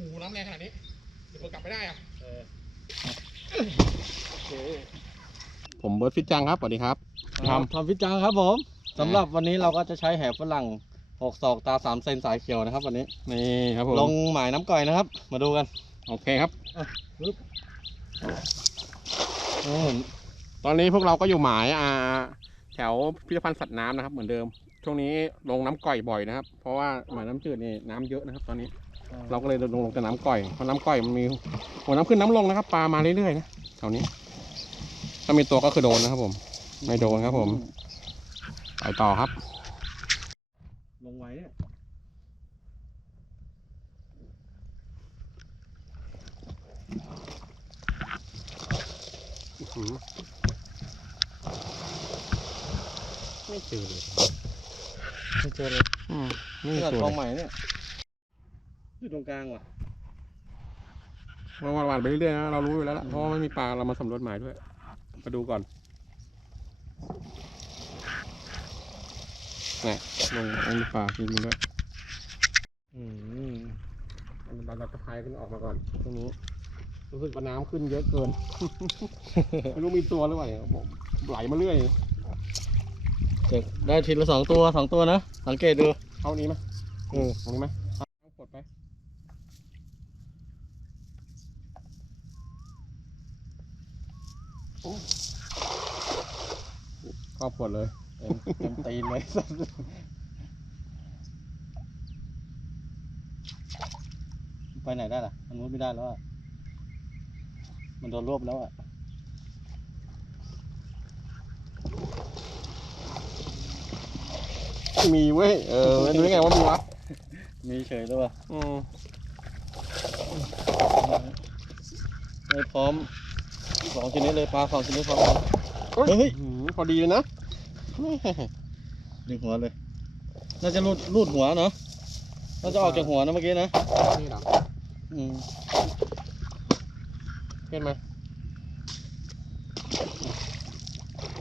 โหน้ำแรงขนาดนี้ เดี๋ยวเปิดกลับไม่ได้อะเออผมเบิร์ดฟิตจังครับสวัสดีครับทำทำพิจังครับผมสำหรับวันนี้เราก็จะใช้แหฝรั่งหกศอกตาสามเซนสายเขียวนะครับ วันนี้นี่ครับผมลงหมายน้ำก่อยนะครับ มาดูกัน โอเคครับอืมตอนนี้พวกเราก็อยู่หมายอ่าแถวพิพิธภัณฑ์สัตว์น้ำนะครับ เหมือนเดิม ช่วงนี้ลงน้ำก่อยบ่อยนะครับ เพราะว่าหมายน้ำจืดนี่น้ำเยอะนะครับ ตอนนี้ เราก็เลยลงลงแต่น้ำก่อยเพราะน้ำก่อยมันมีหัวน้ำขึ้นน้ำลงนะครับปลามาเรื่อยๆนะแถวนี้ ถ้ามีตัวก็คือโดนนะครับผม ไม่โดนครับผมไปต่อครับ ลงไว้เนี่ยไม่เจอเลยไม่เจอเลยอืมไม่นี่เจอทเลองยใหม่เนี่ย อยู่ตรงกลางว่ะเราหวานๆไปเรื่อยๆนะเรารู้อยู่แล้วล่ะเพราะว่าไม่มีปลาเรามาสำรวจหมายด้วย มาดูก่อนนี่ลงลงมีปลาจริงๆด้วยอืมเราเราจะพายขึ้นออกมาก่อนตรงนี้รู้สึกว่าน้ำขึ้นเยอะเกิน ไม่รู้มีตัวหรือเปล่าเนี่ยผมไหลมาเรื่อยเด็กได้ทีละสองตัวสองตัวนะ สังเกตดูเท่านี้ไหมเออตรงนี้ไหมเอากดไป โอ้ก็ปวดเลยเต็มเต็มตีนเลยไปไหนได้ล่ะ มันมุดไม่ได้แล้วอะ มันโดนรวบแล้วอะ มีเว้ย เออรู้ได้ไงว่ามีวะ มีเฉยด้วยว่ะอืมเลยพร้อม สองชนิดเลยปลาสองชนิดพร้อมกันเฮ้ยเฮ้ยหืมพอดีเลยนะแม่ดึงหัวเลย น่าจะรูดรูดหัวเนาะน่าจะออกจากหัวนะเมื่อกี้นะนี่เหรออืมเห็นไหม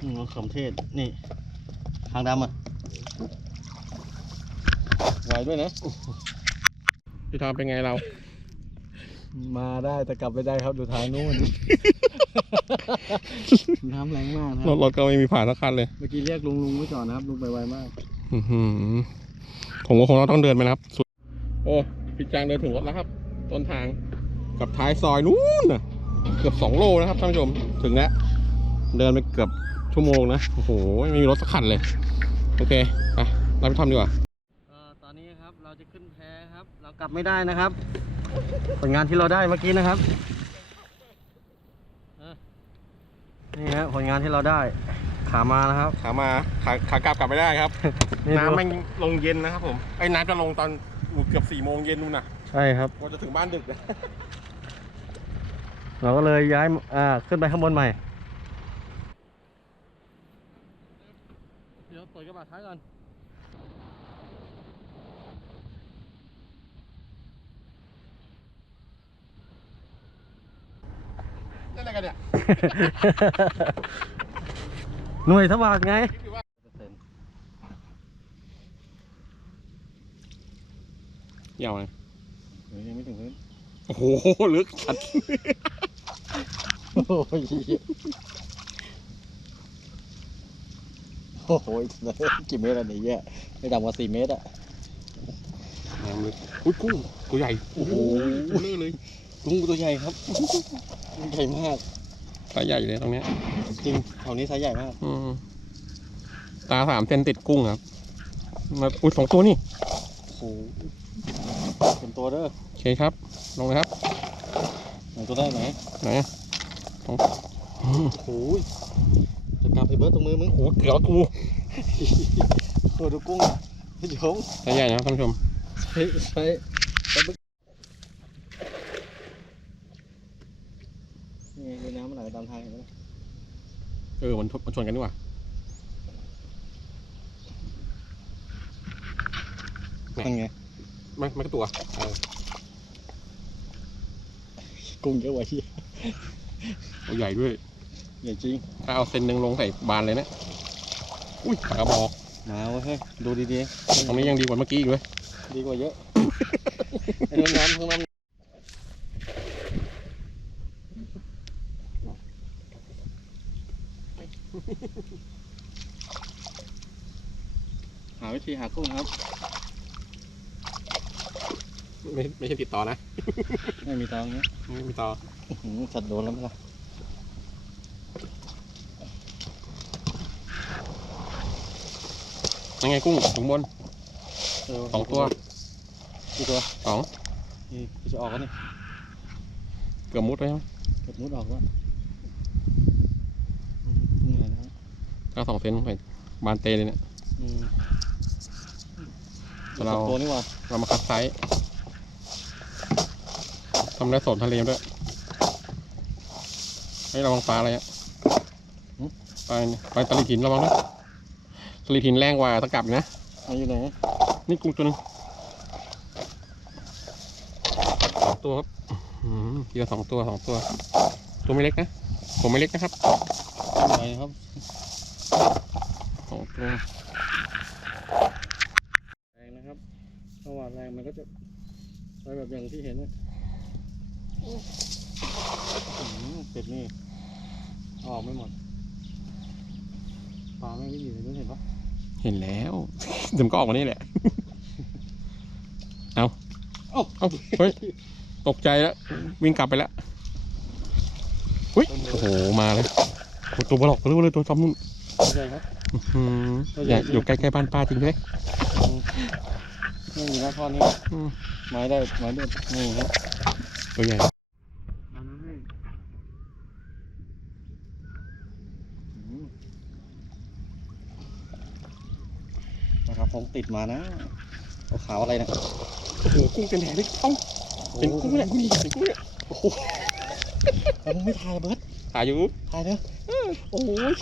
อืมมะเขือเทศ นี่ทางดำอะไหวด้วยนะพี่ทอมเป็นไงเรา มาได้แต่กลับไม่ได้ครับดูทางนู้น น้ำแรงมากนะครรัถบรถก็ไม่มีผ่านสักคันเลย เมื่อกี้เรียกลุงลุงไว้ก่อนนะครับลุงไปไวมาก อื้อหือผมก็คงต้องเดินไปนะครับสุดโอ้พี่จางเดินถึงรถแล้วครับ ต้นทางกับท้ายซอยนู้นน่ะเกือบสองโลนะครับท่านผู้ชมถึงแล้วเดินไปเกือบชั่วโมงนะโอ้โหไม่มีรถสักคันเลย โอเคไปเราไปทำดีกว่าตอนนี้ครับเราจะขึ้นแพครับ เรากลับไม่ได้นะครับ ผลงานที่เราได้เมื่อกี้นะครับเออ นี่ฮะผลงานที่เราได้ขามานะครับ ขามาขาขากลับกลับไม่ได้ครับ นี่ดูน้ำแม่งลงเย็นนะครับผมไอ้น้ำจะลงตอนเกือบสี่โมงเย็นนู่นน่ะใช่ครับ กว่าจะถึงบ้านดึกนะเราก็เลยย้ายอ่าขึ้นไปข้างบนใหม่ เดี๋ยวเปิดกระบะท้ายก่อน อะไรกันเนี่ยหน่วยสวัสดไง ยาวเลยเดี๋ยวยังไม่ถึงพื้นโอ้โห ลึกชัดโอ้ยโอ้โหกี่เมตรอันนี้แย่ไม่ต่ำกว่าสี่เมตรอะน้ำลึกอุ้ยกุ้งตัวใหญ่ โอ้โหตัวเลื่อเลยกุ้ งตัวใหญ่ครับใหญ่มากสายใหญ่เลยตรงเนี้ยจริงแถวนี้ไซส์ใหญ่มากอืมตาสามเซนติดกุ้งครับมาอุ้ยสองตัวนี่โอ้โหเป็นตัวเด้อโอเคครับ ลงเลยครับไหนตัวได้ไหนไหนอะสองอืมโอ้โหจะกลับไปเบิร์ตตรงมือมึงโอ้โหเกือบตัวโอ้ดูกุ้งพี่หยงสายใหญ่นะครับท่านผู้ชม ใช้ใช้ใช้บึกนี่มีน้ำมันไหลไปตามทางเห็นไหม เออมันทมันชนกันดีกว่านั่นไงไม่ไม่ก็ตัวเออกุ้งเยอะกว่าที่ตัวใหญ่ด้วย ใหญ่จริงถ้าเอาเซนหนึ่งลงใส่บานเลยนะ อุ้ยปากกระบอกหนาวเฮ้ยดูดีตรงนี้ยังดีกว่าเมื่อกี้อีกเลยๆดีกว่าเยอะไอ้น้ำน้ำทั้งน้ หาวิธีหากุ้งครับ ไม่ไม่ใช่ติดต่อนะ ไม่มีตังค์เนี้ยไม่มีต่ออื้อหือสัตว์โดนแล้วไหมล่ะยังไงกุ้งถุงบนเออสองตัวกี่ตัวสองนี่กูจะออกแล้วนี่เกือบมุดเลยมั้ยเก็บมุดออกแล้วอืมนี่ไงนะครับ ก็สองเซนไปบานเตเลยเนี่ยอืมเราตัวนี่ว่าเรามาคัดไซส์ทำได้สนทะเลด้วยให้ระวังปลาอะไรอะปลาปลาตะลิถินระวังนะตะลิถินแรงกว่าตะกรับนะเอาอยู่ไหนนี่กุ้งตัวหนึงสองตัวครับอืมเดียวสองตัวสองตัว ตัวไม่เล็กนะผมไม่เล็กนะครับอยู่ไหนครับ สองตัวแรงนะครับถ้าหวานแรงมันก็จะไปแบบอย่างที่เห็นนะอื้อหือเป็ดนี่เอาออกไม่หมดปลาไม่วิ่งอยู่ในนู้นเห็นปะเห็นแล้วเดี๋ยวมันก็ออกมานี่แหละ เอาเอ้าเอาเฮ้ย ตกใจแล้ว วิ่งกลับไปแล้วอุ้ย โอ้โห มาเลยโอ้ตัวบลอกรู้เลยตัวจอมนุ่นไม่ใช่ครับ อืมตัวใหญ่อยากอยู่ใกล้ๆบ้านป้าจริงด้วยนี่อยู่หน้าท่อนี้อืมไม้ได้ไม้เด็ดนี่ครับตัวใหญ่อืมนะครับผมติดมานะเอาขาวอะไรนะโอ้โหกุ้งเป็นแหเลยเอ้าเป็นกุ้งเนี่ยนี่เป็นกุ้งเนี่ยแต่มึงไม่ถ่ายเบิร์ดถ่ายอยู่ถ่ายเด้อโอ้ย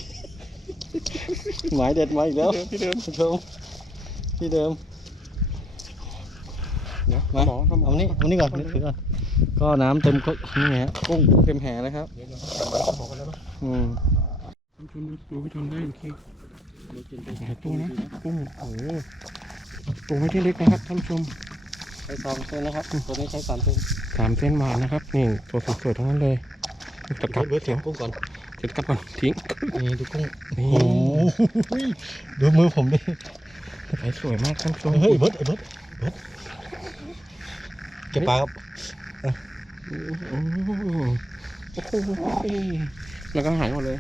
หมายเด็ดมาอีกแล้วที่เดิมผู้ชมที่เดิมเดี๋ยวมาหมอหมอเอานี่เอานี่ก่อนนี่ถือก่อนก็น้ำเต็มก็นี่ไงฮะกุ้งกุ้งเต็มแหเลยครับเดี๋ยวเดี๋ยวหมอกันแล้วนะอืมชนดูไปชนได้โอเคดูกินไปหลายตัวนะกุ้งโอ้โหตัวไม่ได้เล็กนะครับท่านผู้ชมใช้สองเส้นนะครับตัวนี้ใช้สามเส้นสามเส้นหวานนะครับนี่ตัวสวยๆทั้งนั้นเลยตะกรับเบิร์ดเดี๋ยวกุ้งก่อน เดี๋ยวตะกรับก่อนทิ้งนี่ดูกุ้งนี่โอ้โหดูมือผมดิใสสวยมากท่านผู้ชมเฮ้ยเบิร์ดไอ้เบิร์ดเบิร์ดเก็บปลาครับโอ้โหโอ้โหแล้วก็หายหมดเลย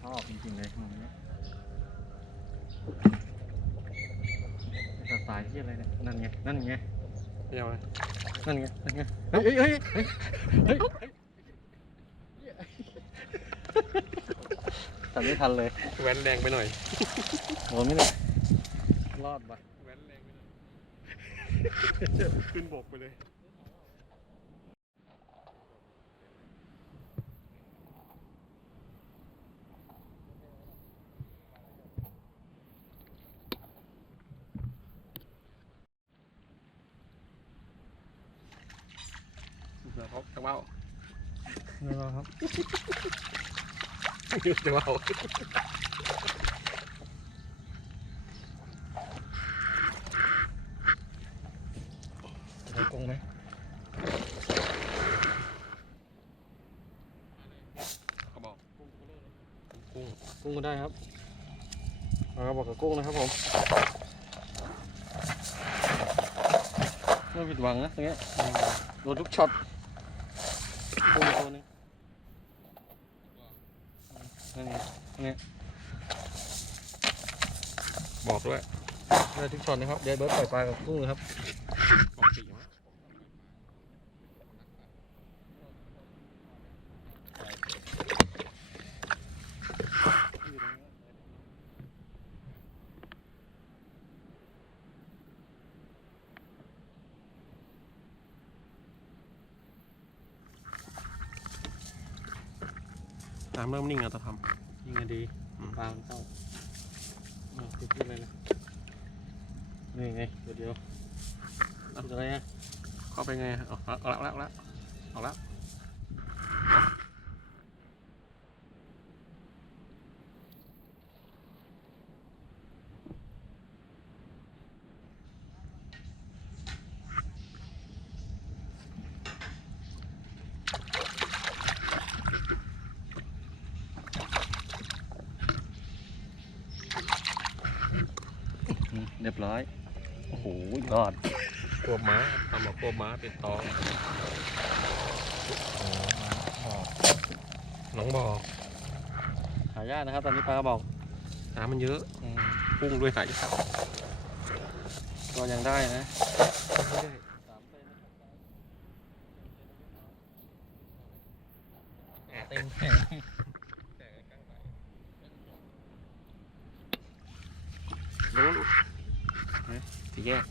ชอบจริงๆเลยมันเนี้ยไอ้สายที่อะไรเนี่ยนั่นไงนั่นไง เดี๋ยวเลยนั่นไงนั่นไงเฮ้ยเฮ้ยเฮ้ยเฮ้ยเฮ้ยแต่ไม่ทันเลยแว้นแรงไปหน่อยโดนไหมเนี่ยรอดปะแว้นแรงไปหน่อยขึ้นบกไปเลย วเขาจะว่าวไม่รอดครับจะว่าวได้กุ้งไหมเขาบอกกุ้งกุ้งก็ได้ครับเราก็บอกกับกุ้งนะครับผมไม่ผิดหวังนะตรงเนี้ยโดนทุกช็อต กุ้งตัวนึงนั่นนี่บอกด้วยได้ทุกช็อตนะครับเดี๋ยวเบิร์ดปล่อยปลากับกุ้งนะครับ บอกสีมั้ย น้ำเริ่มนิ่งแล้วจะทยิงไงดีอืมปลามันเข้าอ่าวติดอะไรนะนี่ไงเดี๋ยวเดี๋ยวติดอะไรอะำเข้าไปไงเอาเอาเอาละเอาละเอาละเรีย บร้อย โอ้โหรอดควบม้าทำมาควบม้าเป็นตองน้องบอกหายากนะครับ ตอนนี้ปลากระบอกน้ำมันเยอะอืมกุ้งด้วยหายากก็ยังได้นะ เต็มแขนรู้รู้สี่ แยก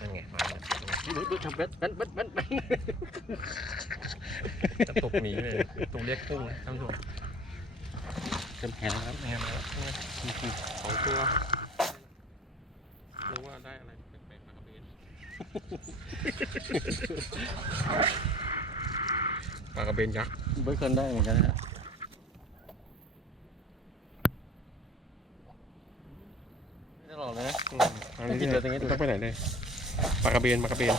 นั่นไงมาแล้วดูดูทำเบ็ดเบ็ดเบ็ดเบ็ดบ็ดจะตกหนีเลยตรงเรียกกุ้งนะท่านผู้ชม เต็มแขนนะครับแม่มาสองตัวรู้ว่าได้อะไรแปลกๆมากระเบนปลากระเบนยักษ์เบ็ดเคยได้เหมือนกันนะฮะไม่ได้หลอกเลยนะไม่กินเลยตรงนี้ดูต้องไปไหนเลยปลากระเบนปลากระเบน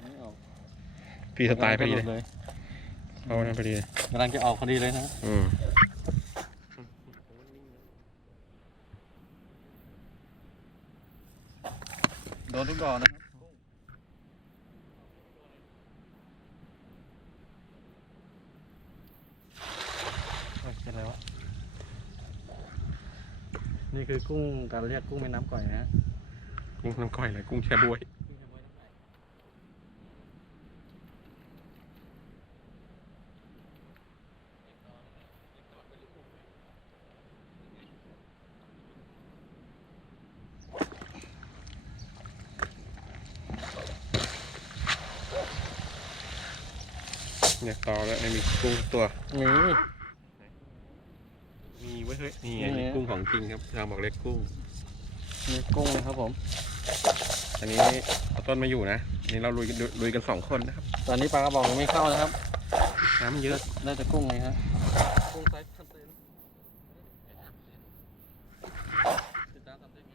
ไม่ออกฟรีสไตล์พอดีเลย เลยเอานั่นพอดีเลยกำลังจะออกพอดีเลยนะอืมโดนทุกดอกนะครับเฮ้ยเป็นไรวะ นี่คือกุ้งการเรียกกุ้งแม่น้ำก่อยนะฮะ กุ้งน้ำก้อยเลยกุ้งแช่บวย ต่อแล้วไม่มีกุ้งตัวนี่มีไว้ยเฮ้ยนี่ไงนี่ไงกุ้งของจริงครับทางบอกเล็กกุ้งนี่กุ้งนะครับผม อันนี้เอาต้นมาอยู่นะนี่เราลุยกันลุยกันสองคนนะครับ ตอนนี้ปลากระบอกยังไม่เข้านะครับ น้ำมันเยอะได้แต่กุ้งเลยฮะกุ้งไซส์พันเซนติดตามทำได้ไง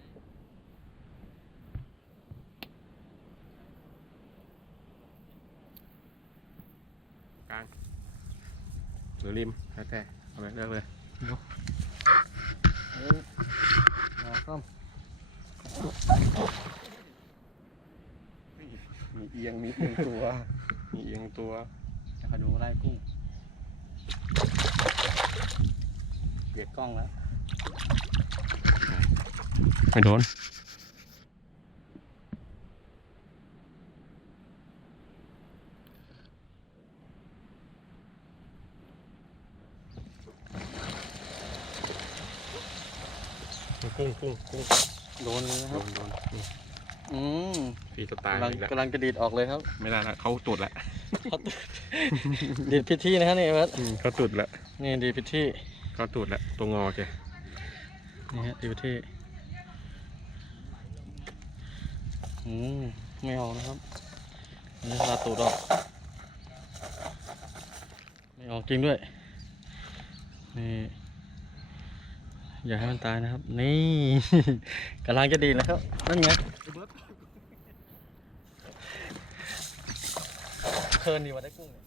กลางห รือริมแล้วแต่เอาเลยเลือกเลยเอ้ยมาส้มมีเอียงมีเอียงตัว มีเอียงตัวจะคอยดูไล่กุ้งเบียดกล้องแล้ว ไม่โดน กุ้งกุ้งกุ้งโดนเลยนะคโดรับ นโดนนี่อืมฟรีสไตล์กำลังอีกแล้วกำลังจะดีดออกเลยครับ ไม่ได้ละเขาตุดละดีดพิธีนะฮะนี่เอิร์ธอืมเขาตุดละนี่ดีดพิธีเขาตุดละตัวงอแกนี่ฮะดีดพิธีอืมไม่ออกนะครับอันนี้ลาตูดออกไม่ออกจริงด้วยนี่ อย่าให้มันตายนะครับ นี่กำลังจะดีดแล้วครับนั่นไงเคิร์นดีกว่าได้กุ้งเนี่ย